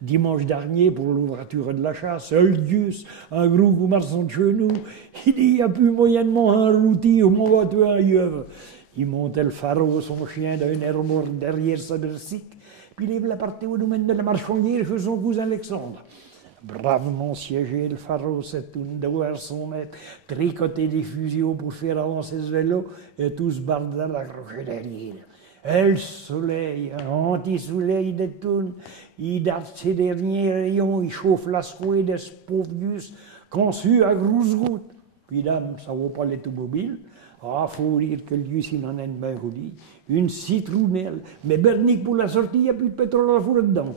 dimanche dernier, pour l'ouverture de la chasse, Dius, un gros commerçant de chez nous, il dit, il n'y a plus moyennement un routi où on va tuer un yeuve. Il montait le pharaon, son chien, d'un air mort derrière sa bersique, puis il est parti au domaine de la marchandière chez son cousin Alexandre. Bravement siégé, le pharaon s'est tourné de voir son maître tricoter des fusils pour faire avancer ce vélo et tous bardels accrochés derrière. Et le soleil, un anti-soleil détourne, il date ses derniers rayons, il chauffe la souhait de ce pauvre Dius conçu à grosse goutte. Puis dame, ça vaut pas l'automobile. Ah, faut dire que le Dius, il en a une main jolie, une citrounelle. Mais Bernique, pour la sortie, il n'y a plus de pétrole à fourrer dedans.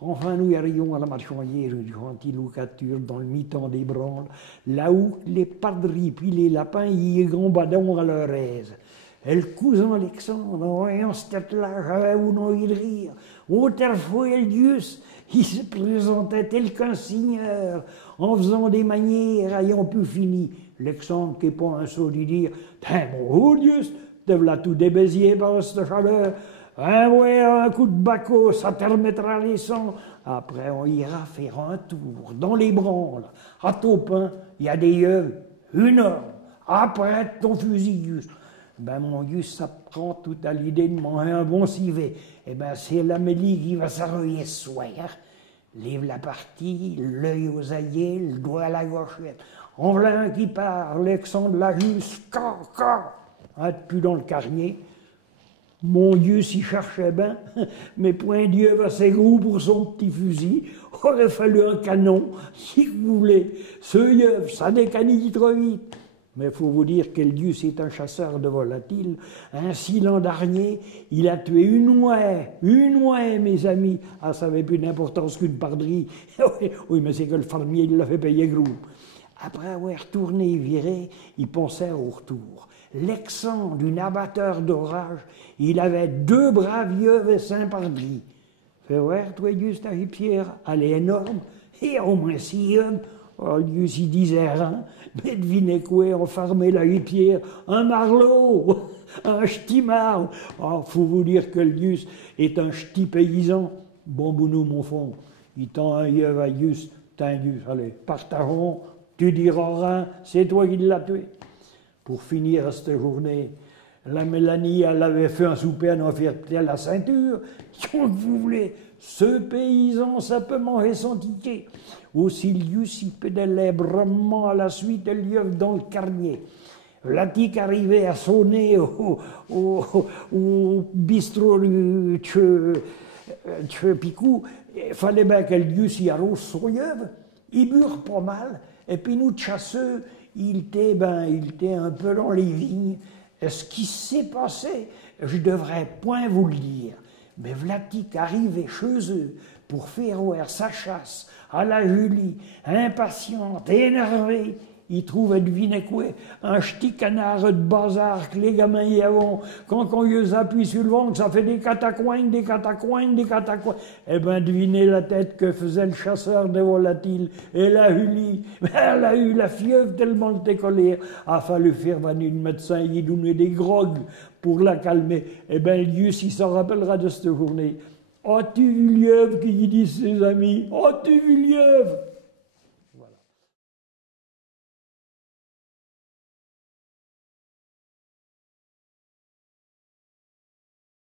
Enfin, nous arrivons à la marchandière, une gentille locature dans le mi-temps des branles, là où les pardris puis les lapins y gambadons à leur aise. Et le cousin Alexandre, en voyant ce tête-là, j'avais ou non eu de rire. Autrefois, le Dius, il se présentait tel qu'un seigneur, en faisant des manières ayant pu fini. Alexandre, qui n'est pas un sot d'y dire, t'es mon Dius, te voilà tout débésié par cette chaleur. Ouais, un coup de baco, ça te remettra les sangs. Après, on ira faire un tour dans les branles. À Taupin, il y a des yeux énormes. Après ton fusil, Dius. Ben, mon Dieu, ça prend tout à l'idée de manger un bon civet. Eh ben, c'est l'Amélie qui va s'arrêter ce soir. Lève la partie, l'œil aux aïeux, le doigt à la gauchette. En voilà un qui part, Alexandre la juste, depuis dans le carnier. Mon Dieu, s'il cherchait bien, mais point Dieu va ses gros pour son petit fusil. Aurait fallu un canon, si vous voulez. Ce yeuve, ça décanille trop vite. Mais il faut vous dire que le Dieu, c'est un chasseur de volatiles. Ainsi, l'an dernier, il a tué une ouaie, mes amis. Ah, ça n'avait plus d'importance qu'une pardrie. Oui, mais c'est que le fermier, il l'a fait payer gros. Après avoir tourné et viré, il pensait au retour. L'exemple d'un abatteur d'orage, il avait 2 braves yeux et 5 pardris. Fais voir, toi, Dieu, ta Pierre, elle est énorme, et au moins 6 hommes. Oh, Dieu, s'il disait rien, mais devinez quoi, on fermait la Pierre, un marlot, un ch'ti marle. Oh, faut vous dire que le Dieu est un ch'ti paysan. Bon, bounou, mon fond, il tend un yeux à Dieu, t'as Dieu, allez, partageons, tu diras rien, c'est toi qui l'as tué. Pour finir cette journée, la Mélanie, elle avait fait un souper à nous faire à la ceinture. Donc vous voulez, ce paysan, ça peut manger son ticket. Aussi, Lius, il pédalait bravement à la suite de l'œuf dans le carnier. La tique arrivait à sonner au bistrot de Picou. Il fallait bien que Lius y arrose son œuf. Il bure pas mal. Et puis nous, chasseux, il était un peu dans les vignes. Et ce qui s'est passé, je devrais point vous le dire. Mais Vlatique arrivait chez eux pour faire voir sa chasse à la Julie, impatiente, énervée. Il trouvait, devinez quoi, un ch'ti canard de bazar que les gamins y avons. Quand on les appuie sur le ventre, ça fait des catacoins, des catacoins, des catacoins. Eh bien, devinez la tête que faisait le chasseur de volatiles. Et la Julie, elle a eu la fièvre tellement elle était colère. Il a fallu faire venir le médecin, il lui donner des grogues pour la calmer. Eh bien, Dieu, s'il s'en rappellera de cette journée. As-tu vu lièvre qui dit ses amis? As-tu vu lièvre?